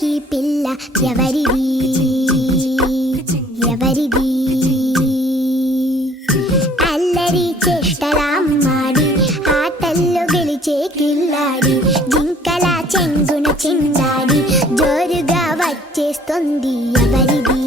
జానకి పిల్ల ఎవరిది ఎవరిది అల్లరి చేష్టలామ్మాడి ఆటల్లో గెలిచే కిల్లాడి జింకల చెంగున చిందాడి జోరుగా వచ్చేస్తుంది ఎవరిది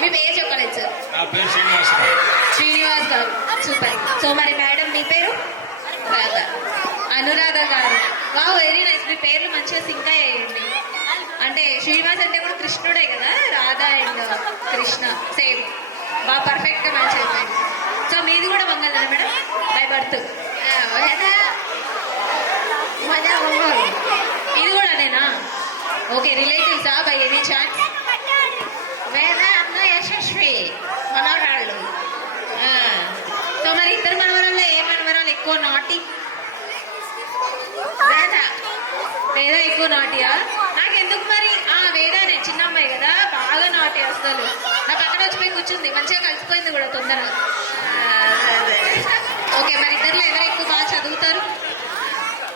మీ పేరు చెప్పలేదు సార్. నా పేరు శ్రీనివాస్ గారు. సూపర్. సో మరి మేడం మీ పేరు? రాధ. అనురాధ గారు. Wow, very nice. మీ పేర్లు మంచిగా సింక్ అయ్యాయండి. అంటే శ్రీనివాస్ అంటే కూడా కృష్ణుడే కదా, రాధ అండ్ కృష్ణ సేమ్. బాగా పర్ఫెక్ట్ గా మ్యాచ్ అయిపోయింది. సో మీది కూడా మంగళ మేడం బై బర్త్? ఇది కూడా నేనా? ఓకే, రిలేటివ్సా బై ఎనీ ఛాన్స్? వేద అన్న యశస్వి మనవరాళ్ళు. సో మరి ఇద్దరు మనవరాల్లో ఏ మనవరాలు ఎక్కువ నాటి? వేద. వేద ఎక్కువ నాటియా? నాకెందుకు మరి వేదానే చిన్న అమ్మాయి కదా, బాగా నాటి. అసలు నా పక్కన వచ్చిపోయి కూర్చుంది, మంచిగా కలిసిపోయింది కూడా తొందరగా. ఓకే, మరి ఇద్దరులో ఎవరు ఎక్కువ బాగా చదువుతారు?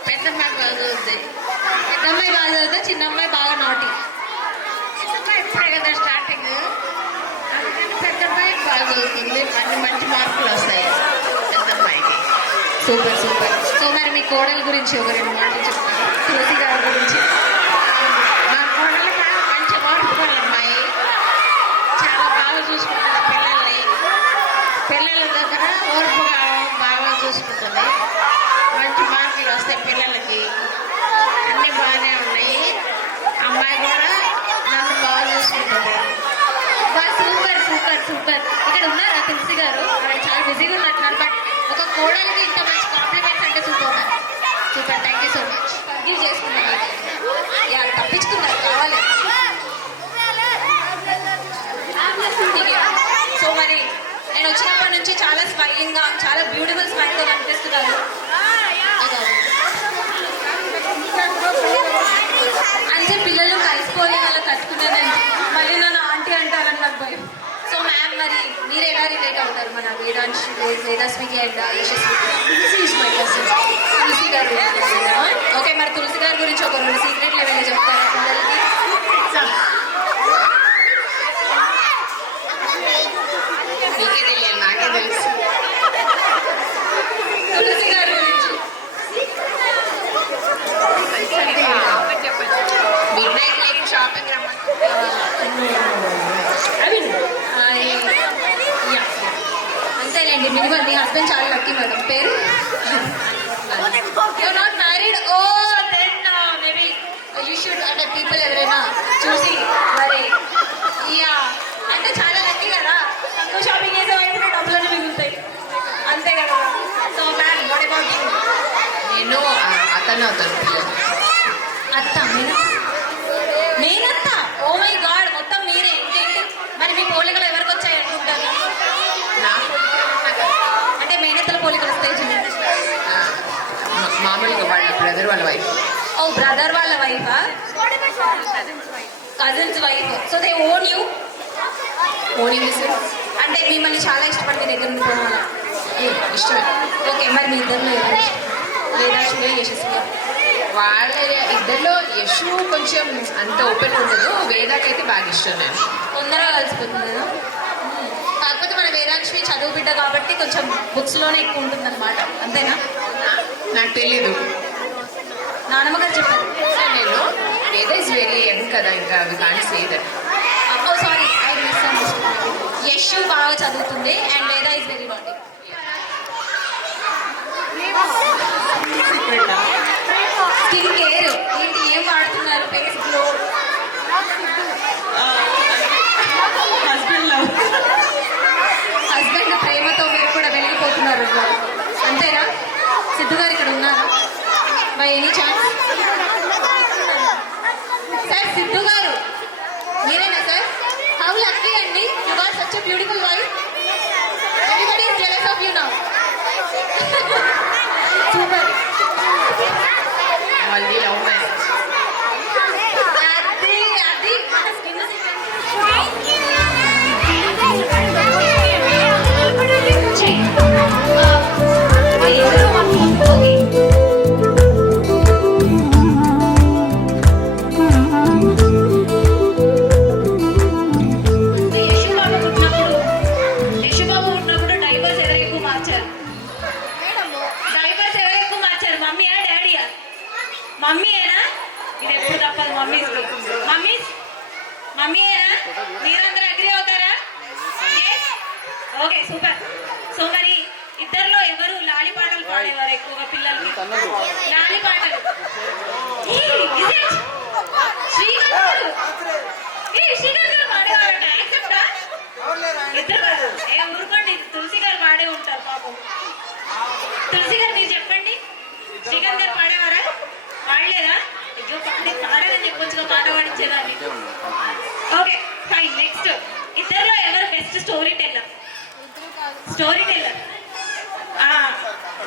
పెద్దమ్మాయి బాగా చదువుతాయి. పెద్దమ్మాయి బాగా చదువుతా, చిన్న అమ్మాయి బాగా నాటి. ఇప్పుడే కదా స్టార్టింగ్, పెద్దమ్మాయి బాగా చదువుతుంది, మంచి మార్కులు వస్తాయి పెద్దమ్మాయికి. Super super. సో మరి మీ కోడల గురించి ఒక 2 మాటలు చెప్తాను. తులసి గారి గురించి. మా కోడలు మంచి మార్పుకోవాలి అమ్మాయి, చాలా బాగా చూసుకుంటుంది పిల్లల్ని. పిల్లల దగ్గర ఓర్పుగా బాగా చూసుకుంటుంది, మంచి మార్కులు వస్తాయి పిల్లలకి, అన్ని బాగానే ఉన్నాయి. అమ్మాయి కూడా నన్ను బాగా చూసుకుంటుంది. Super super super. ఇక్కడ ఉన్నారా తులసి గారు? ఆవిడ చాలా బిజీగా ఉన్నట్టున్నారు. బట్ ఒక కోడలికి ఇంత మంచి కాంప్లిమెంట్స్ అంటే super super. Thank you so much. Forgive చేసుకున్నారు, యా తప్పించుకున్నారు కావాలి. సో మరి నేను వచ్చినప్పటి నుంచి చాలా స్మైలింగ్ గా, చాలా బ్యూటిఫుల్ స్మైల్ తో కనిపిస్తున్నారు. అంటే పిల్లలు కలిసిపోయి అలా కట్టుకున్నారండి, మళ్ళీ నన్ను ఆంటీ అంటారని నాకు భయం. సో మ్యామ్, మరి మీరు ఎలా రిలేట్ అవుతారు మన వేదాశ్వికి అండ్ యశస్వికి? తులసి గారు. ఓకే, మరి తులసి గారి గురించి ఒక 2 సీక్రెట్లు ఏమైనా చెప్తారా పిల్లలకి? మీకే తెలియదు, నాకే తెలుసు. తులసి గారి గురించి మిడ్ నైట్ లేక షాపింగ్ అంతేలేండి. మినిమం మీ హస్బెండ్ చాలా లక్కీ మేడం. పేరు? You not married? Oh then maybe you should, అంటే పీపుల్ ఎవరైనా చూసి మరి యా అంటే చాలా లక్కీ కదా. తక్కువ షాపింగ్ చేసే వైపు డబ్బులన్నీ మిగులుతాయి, అంతే కదా. So ma'am, what about you? నేను అతను అవుతాను పిల్లలు. అత్త మేనత్త? ఓ మై గాడ్, మొత్తం మీరే. ఇంకేంటి మరి మీ పోలికలు ఎవరికి వచ్చాయి అనుకుంటారు? అంటే మేనత్తల పోలికలు వస్తాయి చూడండి. మామూలుగా వాళ్ళ బ్రదర్ వాళ్ళ వైఫ్. ఓ బ్రదర్ వాళ్ళ వైఫా? Cousins wife. So they own you? Owning అంటే మిమ్మల్ని చాలా ఇష్టపడి మీ దగ్గర ఉండిపోవాలా? ఇష్టమే. ఓకే, మరి మీ ఇద్దరిలో ఎవరు ఇష్టం? వేదాశ్వి, యశస్వి? వాళ్ళ ఇద్దరిలో యశు కొంచెం అంత ఓపెన్ ఉండదు, వేదాకైతే బాగా ఇష్టం. నేను తొందరగా కలిసిపోతుంది కదా. కాకపోతే మన వేదాశ్వి చదువు బిడ్డ కాబట్టి కొంచెం బుక్స్లోనే ఎక్కువ ఉంటుంది అనమాట, అంతేనా? నాకు తెలీదు, నానమ్మ గారు చెప్పారు. నేను Veda is very young kada, ఇంకా we can't say that. Oh sorry I misunderstood. Yashu బాగా చదువుతుంది and Veda is very naughty. Skin care ఏంటి ఏం వాడుతున్నారు? ఫేస్ గ్లో, హస్బెండ్ ప్రేమతో మీరు కూడా వెలిగిపోతున్నారు అంతేనా? సిద్ధు గారు ఇక్కడ ఉన్నారా by any chance? Sir Siddhu గారు మీరేనా సార్? హౌ లక్కీ అండి, you got such a beautiful wife. Everybody is jealous of you now. Super. మళ్ళీ లవ్ మ్యారేజ్. అది మన స్కిన్ మమ్మీయేనా? ఇది ఎప్పుడు తప్పదు మమ్మీయేనా? మీరందరూ అగ్రీ అవుతారా? Okay super. సో మరి ఇద్దరిలో ఎవరు లాలి పాటలు పాడేవారు ఎక్కువగా పిల్లలకి? లాలి పాటలు శ్రీకాంత్ గారు పాడేవారట. యాక్సెప్టా? ఇద్దరు ఊరుకోండి, తులసి గారు పాడే ఉంటారు పాపం. తులసి గారు మీరు చెప్పండి, శ్రీకాంత్ గారు పాడేవారా? పాడలేదా? అయ్యో పాడేదని చెప్పొచ్చుగా, పాట పాడించేదాన్ని. Okay fine. నెక్స్ట్ ఇద్దరులో ఎవరు బెస్ట్ స్టోరీ టెల్లర్?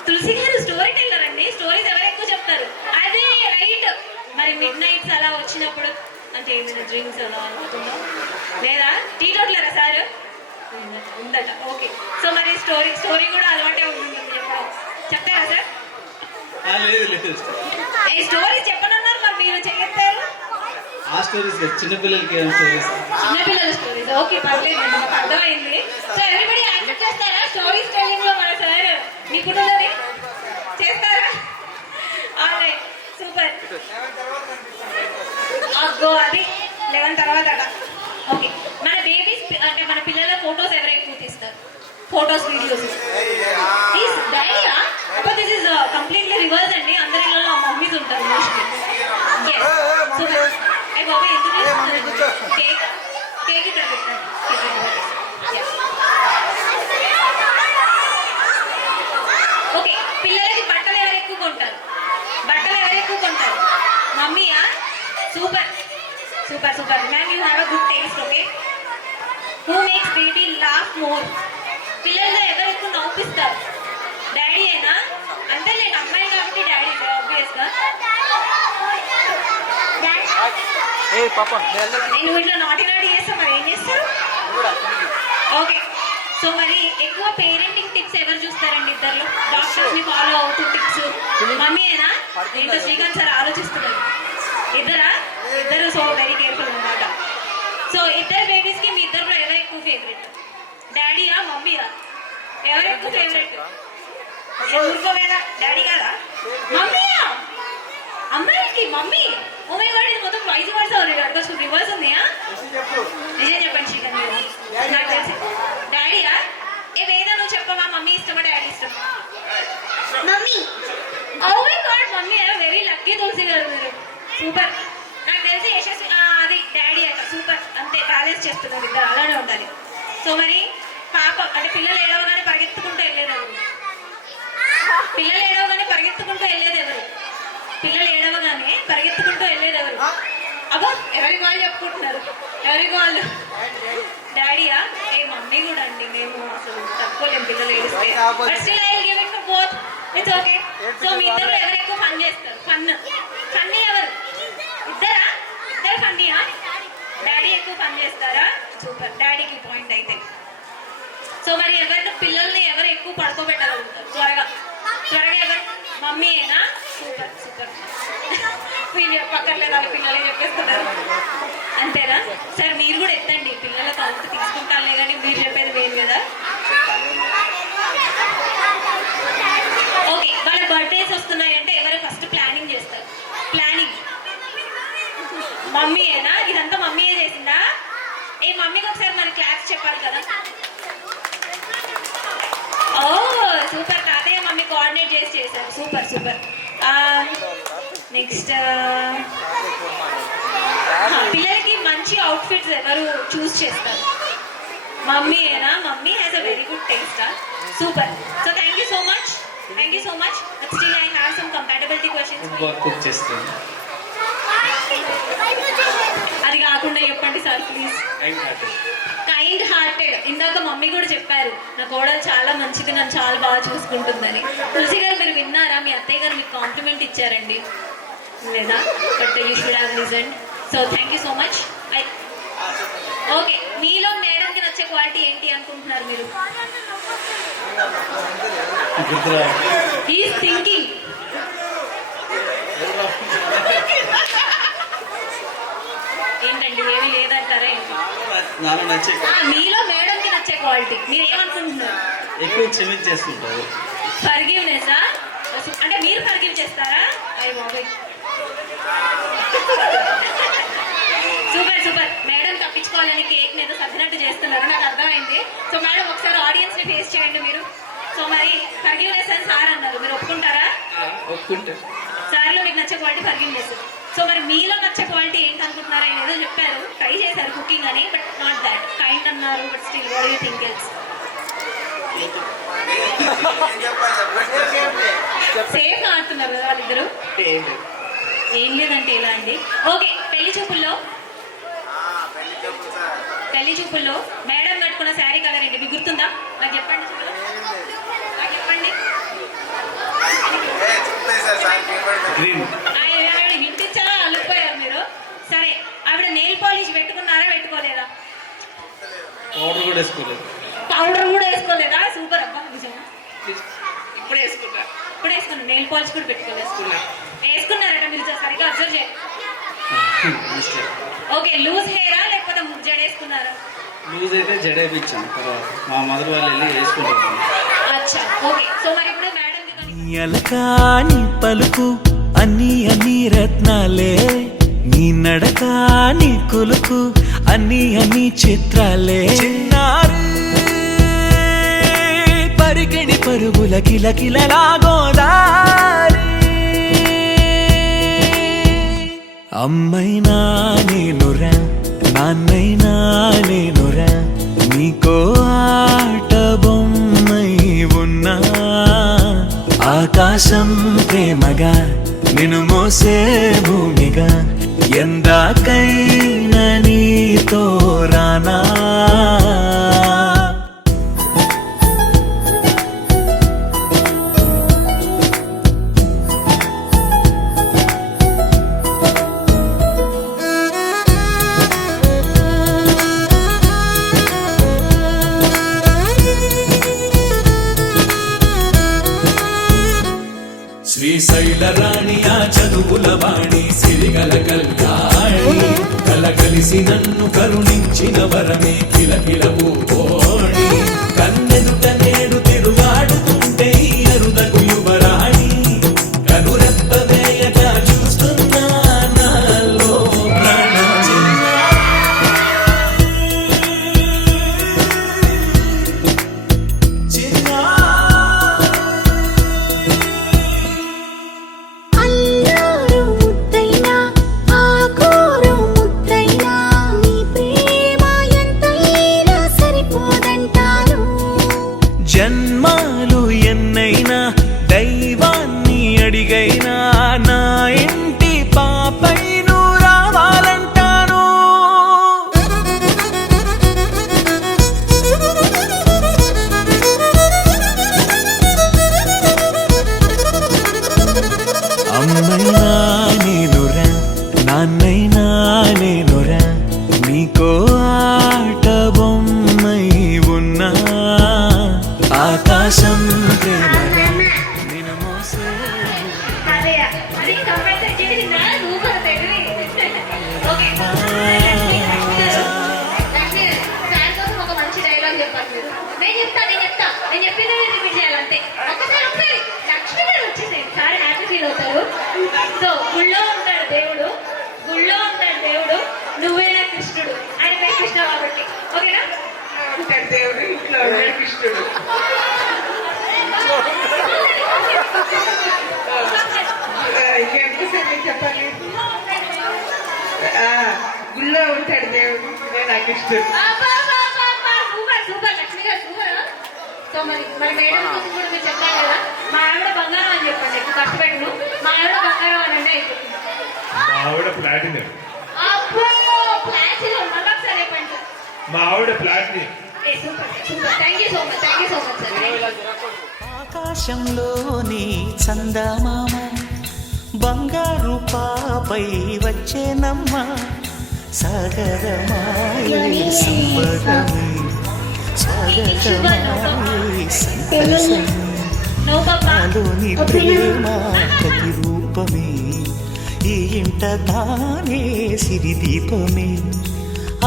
తులసి గారు స్టోరీ టెల్లర్ అండి. స్టోరీస్ ఎవరు ఎక్కువ చెప్తారు? అదే రైట్. మరి మిడ్ నైట్స్ అలా వచ్చినప్పుడు అంటే ఏమైనా డ్రింక్స్ అలా అవుతుందా లేదా? టీటోట్లరా సార్? ఉందట. ఓకే. సో మరి స్టోరీ కూడా అలవాటే ఉంటుంది చెప్పడం. చెప్తారా సార్? ఏ స్టోరీస్ చెప్పనన్నారు మరి మీరు చెప్పారు. చిన్నపిల్లలకి చిన్నపిల్లల స్టోరీస్. ఓకే పర్లేదు, మాకు అర్థమైంది. సో ఎవ్రీబడి యాక్సెప్ట్ చేస్తారా స్టోరీస్ టెల్లింగ్ లో? మన సార్ నిపుణులని చేస్తారా? Alright super. అగ్గో అది 11 తర్వాత. ఓకే, మన బేబీస్ అంటే మన పిల్లల ఫొటోస్ ఎవరు ఎక్కువ తీస్తారు? Photos, videos. డాడీయా? అప్పుడు దిస్ ఇస్ కంప్లీట్లీ రివర్స్ అండి. అందరి ఇళ్ళలో మమ్మీస్ ఉంటారు మోస్ట్లీ. సూపర్. ఏ బాబా ఎందుకు కేక్ ఇక్కడ పెట్టండి. ఓకే, పిల్లలకి బట్టలు ఎవరు ఎక్కువ కొంటారు? మమ్మీయా? Super. Ma'am you have a good taste. Okay, who makes baby laugh more? పిల్లల్లో ఎవరు ఎక్కువ నవ్విస్తారు? డాడీ అయినా? అంటే నేను అమ్మాయి కాబట్టి డాడీ ఆబ్వియస్ గా. నేను ఇట్లా నాటి చేస్తా, మరి ఏం చేస్తారు? ఓకే, సో మరి ఎక్కువ పేరెంటింగ్ టిప్స్ ఎవరు చూస్తారండి ఇద్దరు? డాక్టర్స్ ని ఫాలో అవుతూ టిప్స్ మమ్మీ అయినా? ఏంటో శ్రీకాంత్ సార్ ఆలోచిస్తున్నారు. ఇద్దరు సో వెరీ కేర్ఫుల్ అనమాట. సో ఇద్దరు బేబీస్ కి మీ ఇద్దరు ఎవరు ఎక్కువ ఫేవరెట్? డాడీయా మమ్మీయా? ఎవరు ఎక్కువ ఫేవరెట్? ఊరుకోవేదా? డాడీ కదా? మమ్మీయా? అమ్మాయికి మమ్మీ? ఓ మై గాడ్, ఇది మొత్తం వైస్ వర్సా అడగచ్చు. రివర్స్ ఉన్నాయా? నిజం చెప్పండి శ్రీకాంత్ గారు, నాకు తెలిసి. డాడీయా? ఏ వేద నువ్వు చెప్పవా, మమ్మీ ఇష్టమా డాడీ ఇష్టమా? Mummy. Oh my god, mummy very lucky Tulasi garu మీరు. సూపర్. నాకు తెలిసి యశస్వి అది డాడీ అట. సూపర్, అంతే బ్యాలెన్స్ చేస్తున్నారు ఇద్దరు, అలానే ఉండాలి. సో మరి పాప అంటే పిల్లలు ఏడవగానే పరిగెత్తుకుంటూ వెళ్ళేది ఎవరు? అబ్బా ఎవరికి వాళ్ళు చెప్పుకుంటున్నారు, ఎవరికి వాళ్ళు. డాడీయా? ఏ మమ్మీ కూడా అండి, మేము అసలు తక్కువలేం పిల్లలు ఏడిస్తే. But still I will give it to both. It's okay. So మీ ఇద్దరు ఎవరు ఎక్కువ ఫన్ చేస్తారు? ఫన్నీ ఎవరు? ఇద్దరా? ఇద్దరు ఫన్నీయా? డాడీ ఎక్కువ ఫన్ చేస్తారా? సూపర్, డాడీకి పాయింట్ అయితే. సో మరి ఎవరిని పిల్లల్ని ఎవరు ఎక్కువ పడుకోబెట్టగలుగుతారు త్వరగా ఎవరు? మమ్మీయేనా? Super super. పక్కర్లేదు వాళ్ళ పిల్లలే చెప్పేస్తున్నారు, అంతేనా? సార్ మీరు కూడా ఎత్తండి, పిల్లల కౌంట్ తీసుకుంటానులే కానీ మీరు చెప్పేది వేరు కదా. ఓకే, వాళ్ళ బర్త్డేస్ వస్తున్నాయంటే ఎవరు ఫస్ట్ ప్లానింగ్ చేస్తారు? ప్లానింగ్ మమ్మీయేనా? ఇదంతా మమ్మీయే చేసిందా? ఏ మమ్మీకి ఒకసారి మరి క్లాస్ చెప్పాలి కదా. ఓ సూపర్, తాతయ్య మమ్మీ కోఆర్డినేట్ చేసి చేశారు. Super super. నెక్స్ట్ పిల్లలకి మంచి అవుట్ఫిట్స్ ఎవరు చూస్ చేస్తారు? మమ్మీయేనా? Mummy has a very good taste. Super. So thank you so much. Thank you so much. But still I have some compatibility questions. Cook చేస్తాను. అది కాకుండా చెప్పండి సార్ ప్లీజ్. Kind hearted. ఇందాక మమ్మీ కూడా చెప్పారు నా కోడలు చాలా మంచిది, నన్ను చాలా బాగా చూసుకుంటుందని. తులసి గారు మీరు విన్నారా? మీ అత్తయ్య గారు మీకు కాంప్లిమెంట్ ఇచ్చారండి లేదా? But you should have listened. So thank you so much. Okay, మీలో మేడంకి నచ్చే క్వాలిటీ ఏంటి అనుకుంటున్నారు మీరు? He is thinking. ఏంటండి ఏమీ లేదంటారా? మీలో మేడంకి నచ్చే క్వాలిటీ మీరు ఏమనుకుంటున్నారు? ఎక్కువ క్షమించేస్తుంటారు. ఫర్గివ్నెస్ అంటే మీరు ఫర్గివ్ చేస్తారా? అయ్య బాబాయ్, సూపర్ సూపర్. మేడం తప్పించుకోవాలని కేక్ మీద సర్దినట్టు చేస్తున్నారు, నాకు అర్థమైంది. సో మేడం ఒకసారి ఆడియన్స్ ని ఫేస్ చేయండి మీరు. సో మరి ఫర్గివ్నెస్ అని సార్ అన్నారు, మీరు ఒప్పుకుంటారా? ఒప్పుకుంటే. సార్ లో మీకు నచ్చే క్వాలిటీ ఫర్గివ్నెస్. సో మరి మీలో నచ్చే క్వాలిటీ ఏంటి అనుకుంటున్నారు? ఆయన ఏదో చెప్పారు, ట్రై చేశారు కుకింగ్ అని, బట్ నాట్ దాట్. కైండ్ అన్నారు, but still what you think else? Safe ఆడుతున్నారు కదా వాళ్ళిద్దరు. ఏం లేదంటే ఎలా అండి? ఓకే, పెళ్లి చూపుల్లో మేడం కట్టుకున్న శారీ కలర్ ఏంటి మీకు గుర్తుందా? నాకు చెప్పండి. నాకు చెప్పండి. ఆవిడ హింటించాలా? అల్లుకుపోయారు మీరు. సరే, ఆవిడ నెయిల్ పాలిష్ పెట్టుకున్నారా పెట్టుకోలేదా? పౌడర్ కూడా వేసుకోలేదు. పౌడర్ కూడా వేసుకోలేదా? సూపర్ అబ్బా, నిజమా? ఇప్పుడు వేసుకుంటా. ఇప్పుడు వేసుకున్నా. నెయిల్ పాలిష్ కూడా పెట్టుకోలేదు. వేసుకున్నారట మీరు, సరిగా అబ్జర్వ్ చేయండి. ఓకే, లూజ్ హెయిరా లేకపోతే జడేసుకున్నారా? లూజ్ అయితే జడేపించాను, తర్వాత మా మదర్ వాళ్ళు వెళ్ళి వేసుకుంటాను. అచ్చా, ఓకే. సో మరి ఇప్పుడు మేడం ఎలకాని పలుకు అన్ని అన్ని రత్నాలే, నీ నడక నీ కులుకు అన్ని అన్ని చిత్రాలే. చిన్నారి పరికిణి పరుగుల కిలకిలలా గోదారి, అమ్మైనా నేనురా నాన్నైనా నేనురా, నీకో ఆట బొమ్మై ఉన్నా. ఆకాశం ప్రేమగా నిన్ను మోసే భూమిగా, ఎందాకైనా నీతో రానా. శ్రీశైల రాణి ఆ చదువుల వాణి, సిరిగల కళ్యాణి, కలగలిసి నన్ను కరుణించిన వరమే కిలకిల పూకోణి. కన్నెదుట నేడు తిరుగాడుతుంటే అరుదకు యువరాణి, కనురెప్ప వేయగా చూస్తున్నా నాలో ప్రాణం. జన్మాలు ఎన్నైనా దైవాన్ని అడిగైనా నా ఇంటి పాపై నువ్వు రావాలంటాను. అమ్మైనా నేనురా నాన్నైనా నేనురా, నీకో ఆట బొమ్మై ఉన్నా. ఆకాశం ప్రేమగా నిన్ను మోసే. అదే అది కంపల్సరీ చేసిందా? సూపర్ తెలివి. ఓకే, సార్ కోసం ఒక మంచి డైలాగ్ చెప్పాలి మీరు. నేను చెప్పింది రిపీట్ చేయాలంటే. ఒకసారి లక్ష్మి గారు వచ్చేసేయండి, సార్ హ్యాపీ ఫీల్ అవుతారు. సో గుళ్ళో ఉంటాడు దేవుడు, ఇంకెంతసేపు చెప్పాలి. గుళ్ళో ఉంటాడు దేవుడు, నేను నాకు ఇష్టం. సూపర్ సూపర్ లక్ష్మి గారు సూపర్. సో మరి మరి మేడం కోసం కూడా మీరు చెప్పారు కదా, మా ఆవిడ బంగారం అని చెప్పండి, ఎక్కువ కష్టపెట్టును. మా ఆవిడ బంగారం అని అంటే అయిపోతుంది. మా ఆవిడ ప్లాటినం. అబ్బో ప్లాటినం, మళ్ళీ ఒకసారి చెప్పండి సార్. మా ఆవిడ platinum. Super super, thank you so much, thank you so much sir. ఆకాశంలోని చందమామ బంగారు పాపై వచ్చేనమ్మ సాగరమాయే సంబరమే స్వాగతమాయే సంతసమే నాలోని ప్రేమ ప్రతిరూపమే ఈ ఇంట తానే సిరిదీపమే.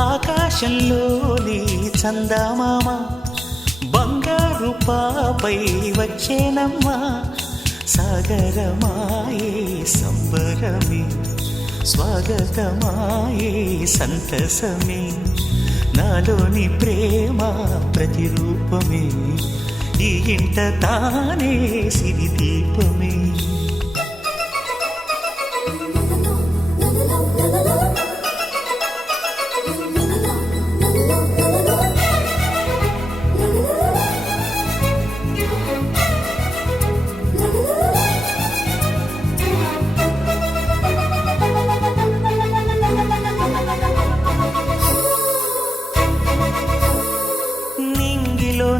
ఆకాశంలోని చందమామ బంగారు పాపై వచ్చేనమ్మ సాగరమాయే సంబరమే స్వాగతమాయే సంతసమే నాలోని ప్రేమ ప్రతిరూపమే ఈ ఇంట తానే సిరిదీపమే.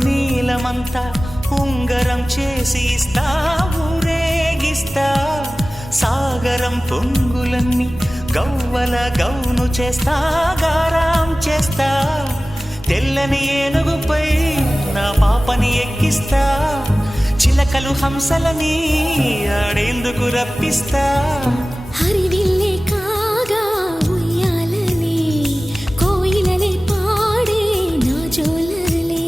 నీలమంతా ఉంగరం చేసి ఇస్తా ఊరేగిస్తా సాగరం పొంగులన్నీ గవ్వల గౌను చేస్తా గారాం చేస్తా తెల్లని ఏనుగుపై నా పాపని ఎక్కిస్తా చిలకలు హంసలని ఆడేందుకు రప్పిస్తా హరివిల్లే కాగా ఉయ్యాలలే కోయిలలే పాడే నా జోలలే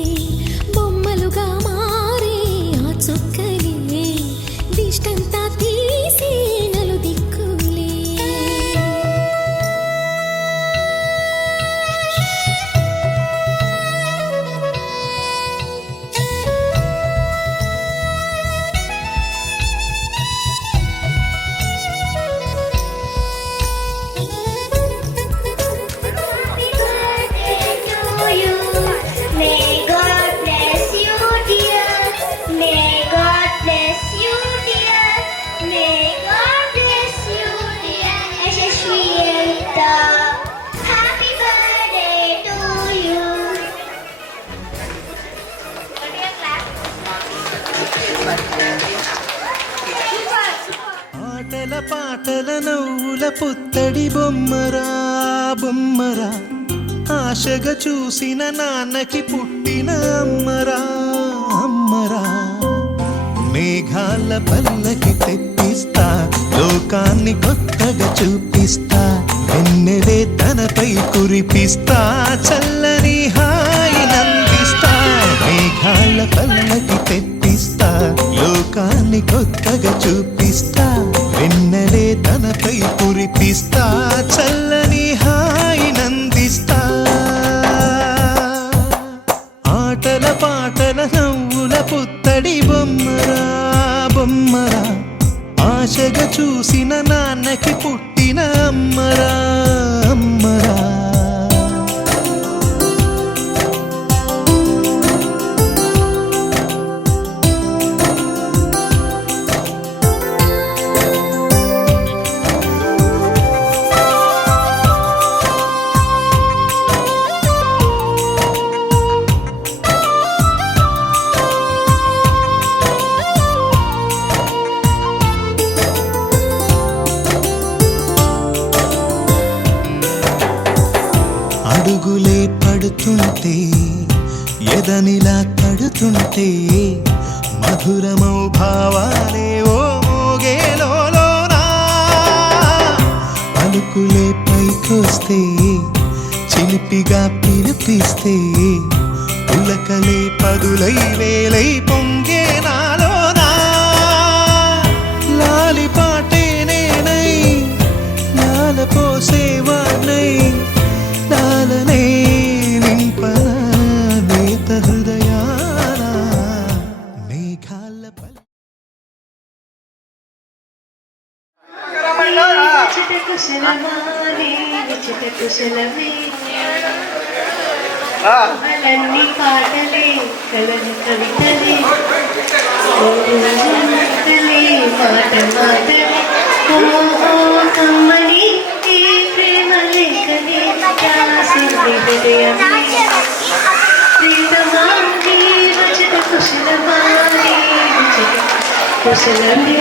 బొమ్మలుగా మారే ఆ చుక్కలే దిష్టంతా తీసి నలు దిక్కులే. May God bless you, dear. May God bless you, dear. May God bless you, dear. Yashashwi Anta. Happy birthday to you. ఆటల పాటల నవ్వుల పుత్తడి బొమ్మరా బొమ్మరా ఆశగా చూసిన నాన్నకి పుట్టిన అమ్మరా అమ్మరా మేఘాల పల్లకి తెప్పిస్తా లోకాన్ని కొత్తగా చూపిస్తా వెన్నెలే తనపై కురిపిస్తా చల్లని హాయి నందిస్తా మేఘాల పల్లకి తెప్పిస్తా లోకాన్ని కొత్తగా చూపిస్తా వెన్నెలే తనపై కురిపిస్తా చల్లని హాయి నందిస్తా ఆటల పాటల నవ్వుల పుత్తడి బొమ్మరా బొమ్మరా ఆశగా చూసిన నాన్నకి పుట్టిన అమ్మరా అమ్మరా. అడుగులే పడుతుంటే ఎదనిలా తడుతుంటే మధురమౌ భావాలే ఓ మోగేలోనా పలుకులే పైకొస్తే చిలిపిగా పిలిపిస్తే పులకలే పదులై వేలై పొంగే నాలోనా లాలి పాటే నేనై లాల పోసేవాణ్ణై లాలనే నింపన నేత హృదయాల పల్ల పల్ల అలన్ని పాటలే కలని కవితలే మాటలే మాట మాటలే ఓ ఓ కమ్మని ఈ ప్రేమ లేఖనే రాసింది హృదయమే ప్రియతమా నీ రచన కుశలమా నీ రచన కుశలమే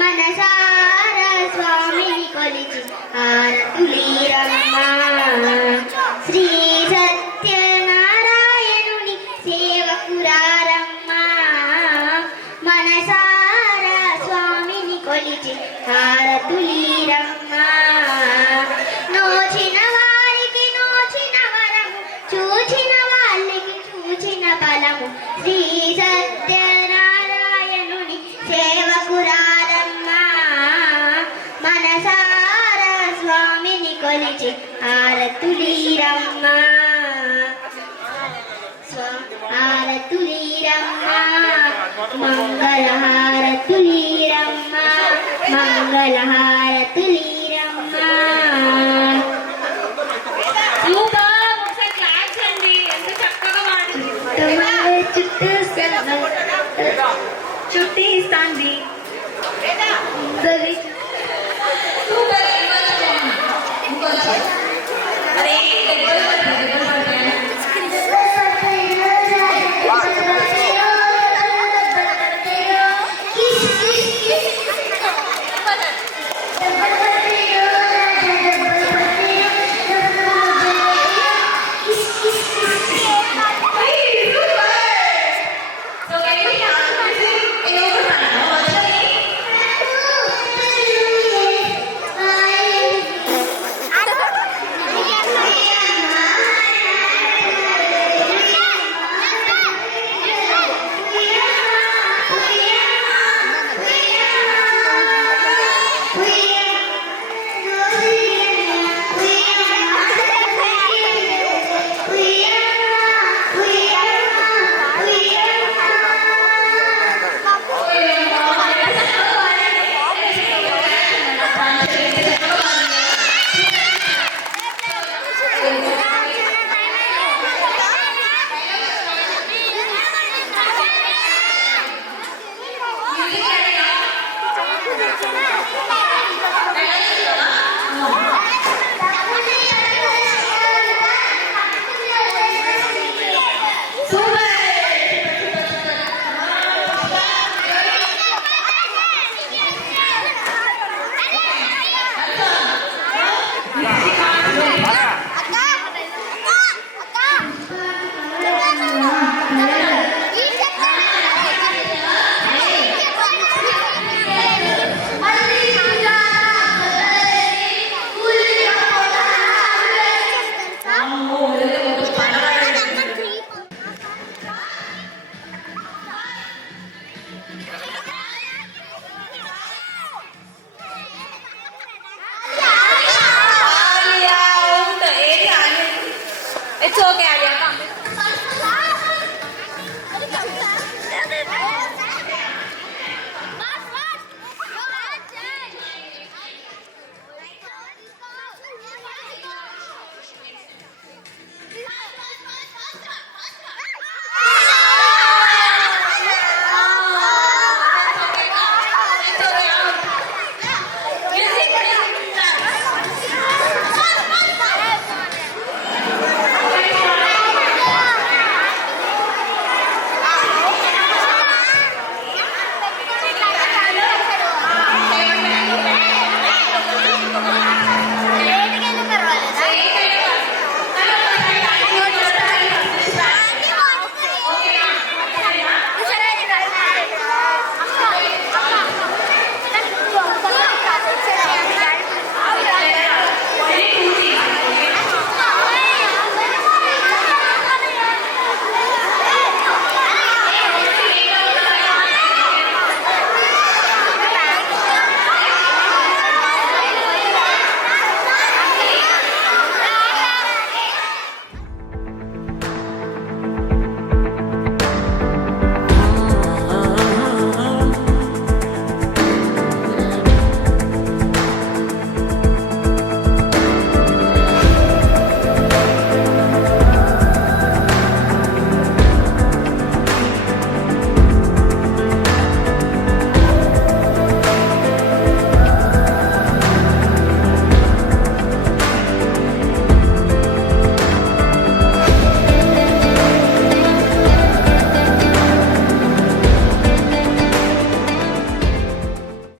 మనసారా స్వామిని కొలిచి హారతులీరమ్మా శ్రీ సత్యనారాయణుని సేవకురారమ్మా మనసారా స్వామిని కొలిచి హారతులీరమ్మా నోచిన వారికి నోచిన వరము చూచిన వాళ్ళకి చూచిన ఫలము శ్రీ సత్యనారాయణుని సేవకురారమ్మా మనసారా స్వామిని కొలిచి హారతులీరమ్మా హారతులీరమ్మా మంగళ హారతులీరమ్మా మంగళ హారతులీరమ్మా ఒకసారి క్లాప్స్ అండి, ఎంత చక్కగా పాడుతుంది. చుట్టిస్తాంది It's okay, Alia. Come.